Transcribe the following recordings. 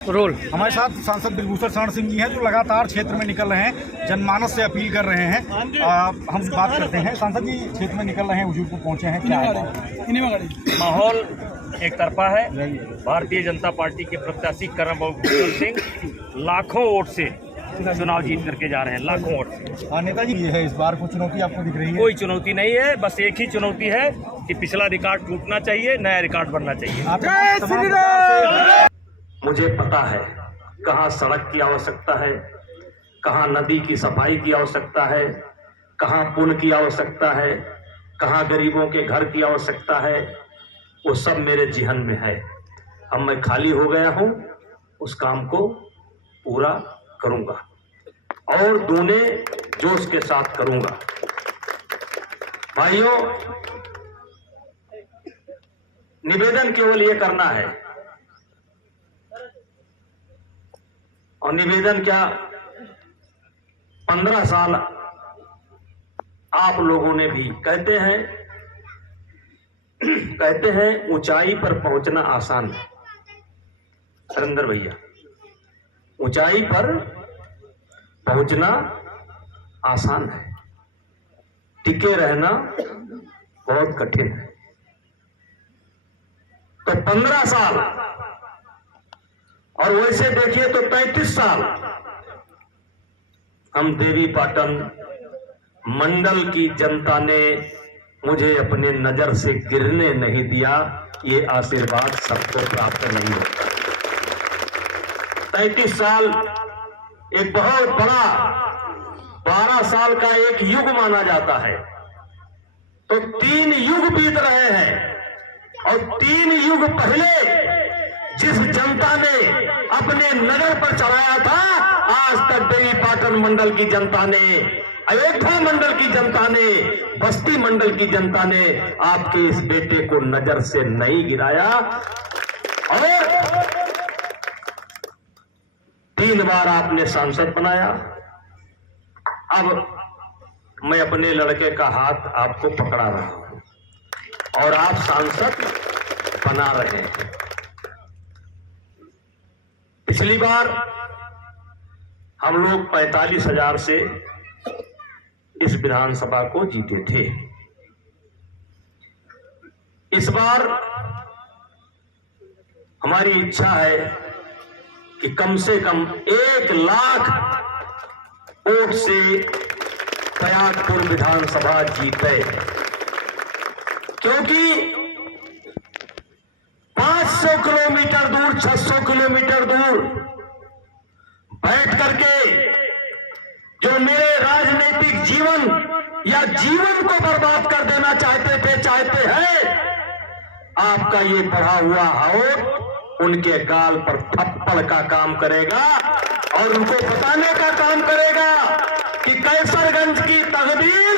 Role हमारे साथ सांसद दिलभूषण शरण सिंह जी हैं जो लगातार क्षेत्र में निकल रहे हैं, जनमानस से अपील कर रहे हैं। हम बात करते हैं, सांसद जी क्षेत्र में निकल रहे हैं, वजूदपुर पहुंचे हैं, क्या है माहौल एक तरफा है। भारतीय जनता पार्टी के प्रत्याशी कर्णभूषण सिंह लाखों वोट से चुनाव जीत करके जा रहे हैं, लाखों वोट से। नेताजी ये है, इस बार कोई चुनौती आपको दिख रही है? कोई चुनौती नहीं है, बस एक ही चुनौती है कि पिछला रिकॉर्ड टूटना चाहिए, नया रिकॉर्ड बनना चाहिए। मुझे पता है कहाँ सड़क की आवश्यकता है, कहाँ नदी की सफाई की आवश्यकता है, कहाँ पुल की आवश्यकता है, कहाँ गरीबों के घर की आवश्यकता है, वो सब मेरे जिहन में है। अब मैं खाली हो गया हूँ, उस काम को पूरा करूँगा और दूने जोश के साथ करूँगा। भाइयों, निवेदन केवल ये करना है, और निवेदन क्या, 15 साल आप लोगों ने भी कहते हैं ऊंचाई पर पहुंचना आसान है। हरिंदर भैया, ऊंचाई पर पहुंचना आसान है, टिके रहना बहुत कठिन है। तो 15 साल, और वैसे देखिए तो 35 साल हम देवीपाटन मंडल की जनता ने मुझे अपने नजर से गिरने नहीं दिया। ये आशीर्वाद सबको प्राप्त नहीं होता। 33 साल एक बहुत बड़ा, 12 साल का एक युग माना जाता है। तो 3 युग बीत रहे हैं, और 3 युग पहले जिस जनता ने अपने नगर पर चढ़ाया था, आज तक देवीपाटन मंडल की जनता ने, अयोध्या मंडल की जनता ने, बस्ती मंडल की जनता ने आपके इस बेटे को नजर से नहीं गिराया। और 3 बार आपने सांसद बनाया। अब मैं अपने लड़के का हाथ आपको पकड़ा रहा हूं और आप सांसद बना रहे हैं। पिछली बार हम लोग 45,000 से इस विधानसभा को जीते थे। इस बार हमारी इच्छा है कि कम से कम 1 लाख वोट से प्रयागपुर विधानसभा जीते, क्योंकि 500 किलोमीटर दूर, 600 किलोमीटर दूर बैठ करके जो मेरे राजनीतिक जीवन या जीवन को बर्बाद कर देना चाहते हैं, आपका ये बढ़ा हुआ वोट उनके गाल पर थप्पड़ का काम करेगा और उनको बताने का काम करेगा कि कैसरगंज की तकदीर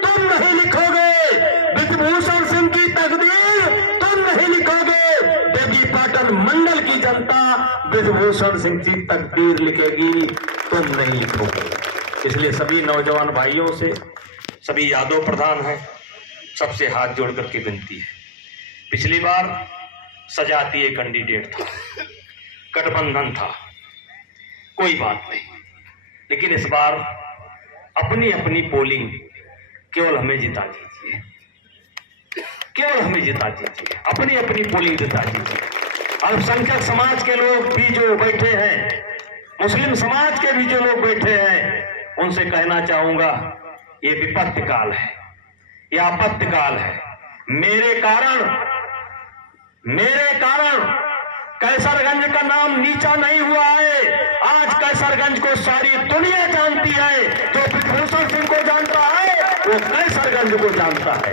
तुम नहीं लिखोगे, ब्रिजभूषण सिंह की तकदीर तुम नहीं लिखोगे, देवीपाटन मंडल की जनता ब्रिजभूषण सिंह की तकदीर लिखेगी, तुम नहीं लिखोगे। इसलिए सभी नौजवान भाइयों से, सभी यादव प्रधान हैं, सबसे हाथ जोड़ करके विनती है। पिछली बार सजातीय कैंडिडेट था, गठबंधन था, कोई बात नहीं, लेकिन इस बार अपनी अपनी पोलिंग केवल हमें जिता दीजिए, केवल हमें जिता दीजिए, अपनी अपनी पोलिंग जिता दीजिए। अल्पसंख्यक समाज के लोग भी जो बैठे हैं, मुस्लिम समाज के भी जो लोग बैठे हैं, उनसे कहना चाहूंगा ये विपत्ति काल है, ये आपत्ति काल है। मेरे कारण कैसरगंज का नाम नीचा नहीं हुआ है। आज कैसरगंज को सारी दुनिया जानती है। जो ब्रिजभूषण सिंह को जानता है वो कैसरगंज को जानता है।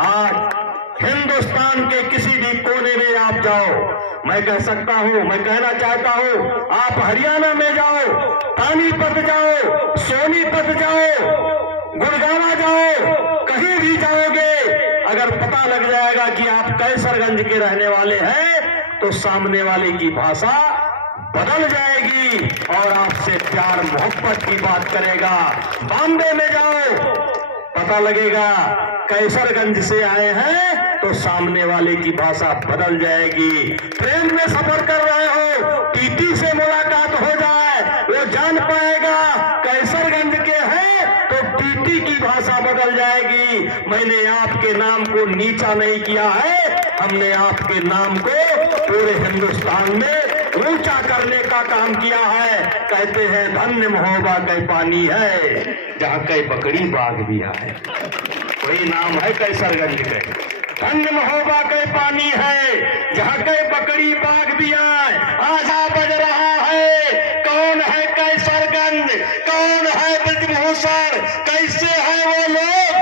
आज हिंदुस्तान के किसी भी कोने में आप जाओ, मैं कह सकता हूं, मैं कहना चाहता हूं, आप हरियाणा में जाओ, पानीपत जाओ, सोनीपत जाओ, गुड़गांव जाओ, कहीं भी जाओगे, अगर पता लग जाएगा कि आप कैसरगंज के रहने वाले हैं, तो सामने वाले की भाषा बदल जाएगी और आपसे प्यार मोहब्बत की बात करेगा। बॉम्बे में जाओ, पता लगेगा कैसरगंज से आए हैं तो सामने वाले की भाषा बदल जाएगी। ट्रेन में सफर कर रहे हो, बदल जाएगी। मैंने आपके नाम को नीचा नहीं किया है, हमने आपके नाम को पूरे हिंदुस्तान में ऊंचा करने का काम किया है। कहते हैं धन्य महोबा कई पानी है, जहाँ कई बकरी बाग भी है। वही नाम है कैसरगंज के, धन्य महोबा कई पानी है, जहाँ कई बकरी बाग भी आए। आजा बज रहा है, कौन है कैसरगंज, कौन है ब्रजभूषण, कैसे है वो लोग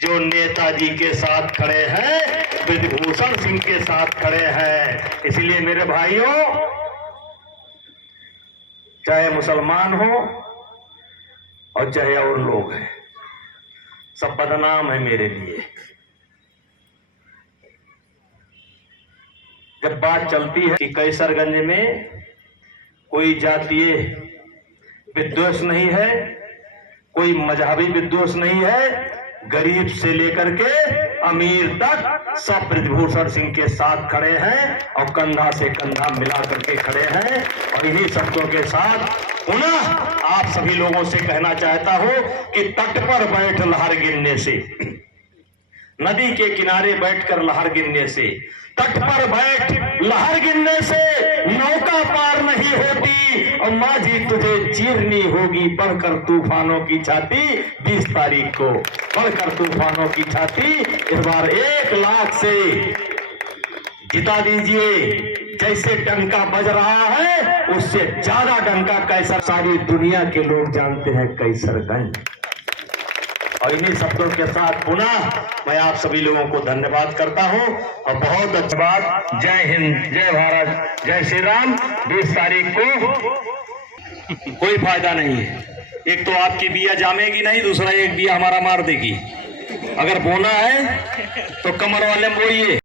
जो नेताजी के साथ खड़े हैं, ब्रजभूषण सिंह के साथ खड़े हैं। इसलिए मेरे भाइयों, चाहे मुसलमान हो और चाहे और लोग हैं, सब बदनाम है मेरे लिए। जब बात चलती है कि कैसरगंज में कोई जातीय विद्वेष नहीं है, कोई मजहबी विद्वेष नहीं है, गरीब से लेकर के अमीर तक सब ब्रजभूषण सिंह के साथ खड़े हैं और कंधा से कंधा मिला करके खड़े हैं। और इन्हीं शब्दों के साथ पुनः आप सभी लोगों से कहना चाहता हूं कि तट पर बैठ लहर गिनने से, नदी के किनारे बैठकर लहर गिनने से, तट पर बैठ लहर गिनने से नौका पार नहीं होती। और माझी तुझे चीरनी होगी बढ़कर तूफानों की छाती। 20 तारीख को बढ़कर तूफानों की छाती। इस बार 1 लाख से जिता दीजिए। जैसे डंका बज रहा है उससे ज्यादा डंका कैसर सारी दुनिया के लोग जानते हैं कैसरगंज। और इन्हीं शब्दों के साथ पुनः मैं आप सभी लोगों को धन्यवाद करता हूं और बहुत अच्छी बात। जय हिंद, जय भारत, जय श्री राम। 20 तारीख को कोई फायदा नहीं है। एक तो आपकी बिया जामेगी नहीं, दूसरा एक बिया हमारा मार देगी। अगर बोना है तो कमर वाले बोइए।